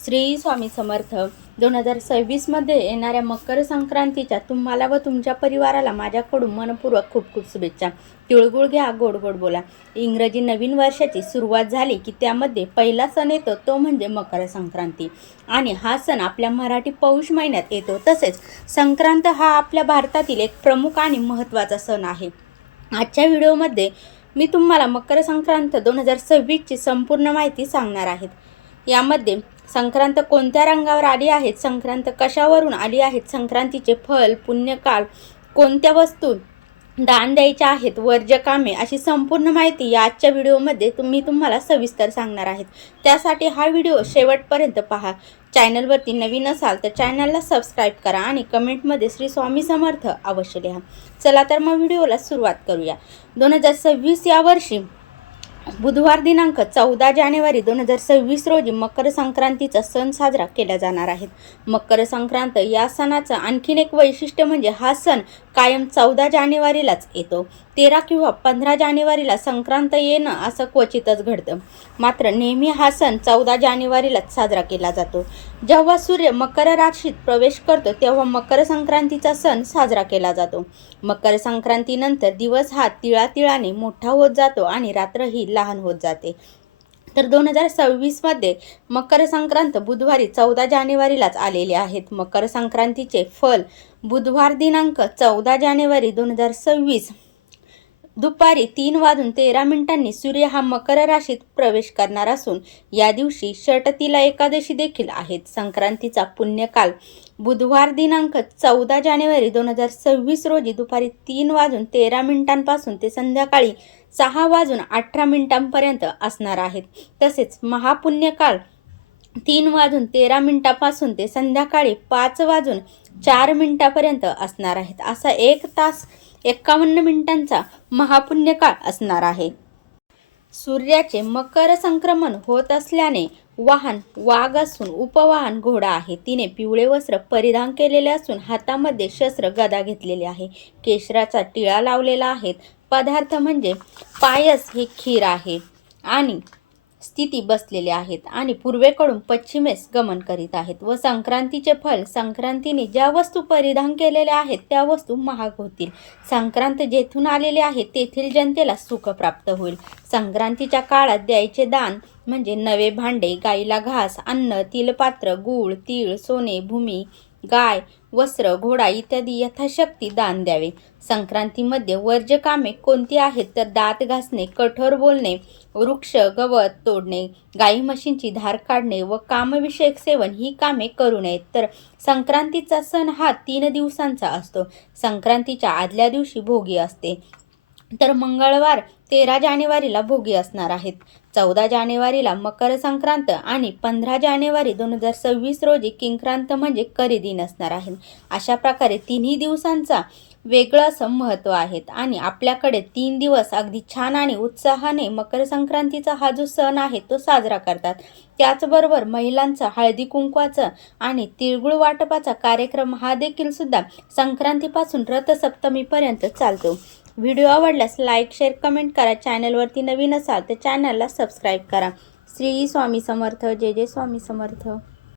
श्री स्वामी समर्थ दोन हजार सव्वीसमध्ये येणाऱ्या मकर संक्रांतीच्या तुम्हाला व तुमच्या परिवाराला माझ्याकडून मनपूर्वक खूप खूप शुभेच्छा. तिळगुळ घ्या गोड गोड बोला. इंग्रजी नवीन वर्षाची सुरुवात झाली की त्यामध्ये पहिला सण येतो तो म्हणजे मकर संक्रांती. आणि हा सण आपल्या मराठी पौष महिन्यात येतो तसेच संक्रांत हा आपल्या भारतातील एक प्रमुख आणि महत्त्वाचा सण आहे. आजच्या व्हिडिओमध्ये मी तुम्हाला मकर संक्रांत दोन हजार सव्वीसची संपूर्ण माहिती सांगणार आहेत यामध्ये संक्रांत कोणत्या रंगावर आली आहेत? संक्रांत कशावरून आली आहेत? संक्रांतीचे फल पुण्यकाल कोणत्या वस्तू दान द्यायच्या आहेत? वर्ज्य कामे अशी संपूर्ण माहिती या आजच्या व्हिडिओमध्ये तुम्ही तुम्हाला सविस्तर सांगणार आहेत. त्यासाठी हा व्हिडिओ शेवटपर्यंत पहा. चॅनलवरती नवीन असाल तर चॅनलला सबस्क्राईब करा आणि कमेंटमध्ये श्री स्वामी समर्थ अवश्य लिहा. चला तर मग व्हिडिओला सुरुवात करूया. दोन हजार सव्वीस या वर्षी बुधवार दिनांक चौदा जानेवारी दोन हजार सव्वीस रोजी मकर संक्रांतीचा सण साजरा केला जाणार आहे मकर संक्रांत या सणाचं आणखीन एक वैशिष्ट्य म्हणजे हा सण कायम चौदा जानेवारीलाच येतो. तेरा किंवा पंधरा जानेवारीला संक्रांत येणं असं क्वचितच घडतं. मात्र नेहमी हा सण चौदा जानेवारीलाच साजरा केला जातो. जेव्हा सूर्य मकर राशीत प्रवेश करतो तेव्हा मकर संक्रांतीचा सण साजरा केला जातो. मकर संक्रांतीनंतर दिवस हा तिळातिळाने मोठा होत जातो आणि रात्र ही लहान होत जाते. तर दोन हजार सव्वीसमध्ये मकर संक्रांत बुधवारी चौदा जानेवारीलाच आलेले आहेत. मकर संक्रांतीचे फल बुधवार दिनांक चौदा जानेवारी दोन हजार सव्वीस दुपारी तीन वाजून तेरा मिनिटांनी सूर्य हा मकर राशीत प्रवेश करणार असून या दिवशी षटतीला एकादशी देखील आहेत. संक्रांतीचा पुण्यकाल बुधवार दिनांक चौदा जानेवारी दोन हजार सव्वीस रोजी दुपारी तीन वाजून तेरा मिनिटांपासून ते संध्याकाळी सहा वाजून अठरा मिनिटांपर्यंत असणार आहेत. तसेच महापुण्यकाल तीन वाजून तेरा मिनिटापासून ते संध्याकाळी पाच वाजून चार मिनिटापर्यंत असणार आहेत. असा एक तास एकावन्न मिनिटांचा महापुण्यकाळ असणार आहे. सूर्याचे मकर संक्रमण होत असल्याने वाहन वाघ असून उपवाहन घोडा आहे. तिने पिवळे वस्त्र परिधान केलेले असून हातामध्ये शस्त्र गदा घेतलेले आहे. केशराचा टिळा लावलेला आहे. पदार्थ म्हणजे पायस हे खीर आहे. आणि स्थिती बसलेले आहेत आणि पूर्वेकडून पश्चिमेस गमन करीत आहेत व संक्रांतीचे फल संक्रांतीने ज्या वस्तू परिधान केलेल्या आहेत त्या वस्तू महाग होतील. संक्रांत जेथून आलेले आहे तेथील जनतेला सुख प्राप्त होईल. संक्रांतीच्या काळात द्यायचे दान म्हणजे नवे भांडे गाईला घास अन्न तिलपात्र गूळ तीळ सोने भूमी गाय वस्त्र घोडा इत्यादी यथाशक्ती दान द्यावे. संक्रांतीमध्ये वर्ज्य कामे कोणती आहेत तर दात घासणे कठोर बोलणे वृक्ष गवत तोडणे गाई म्हशींची धार काढणे व कामविषयक सेवन ही कामे करू नयेत. तर संक्रांतीचा सण हा तीन दिवसांचा असतो. संक्रांतीच्या आदल्या दिवशी भोगी असते. तर मंगळवार तेरा जानेवारीला भोगी असणार आहेत. चौदा जानेवारीला मकर संक्रांत आणि पंधरा जानेवारी दोन हजार सव्वीस रोजी किंक्रांत म्हणजे करी दिन असणार आहे? अशा प्रकारे तिन्ही दिवसांचा वेगळं असं महत्त्व आहेत. आणि आपल्याकडे तीन दिवस अगदी छान आणि उत्साहाने मकर संक्रांतीचा हा जो सण आहे तो साजरा करतात. त्याचबरोबर महिलांचा हळदी कुंकवाचं आणि तिळगुळ वाटपाचा कार्यक्रम हा देखील सुद्धा संक्रांतीपासून रथसप्तमीपर्यंत चालतो. व्हिडिओ आवडल्यास लाईक शेअर कमेंट करा. चॅनलवरती नवीन असाल तर चॅनलला सबस्क्राईब करा. श्री स्वामी समर्थ. जय जय स्वामी समर्थ.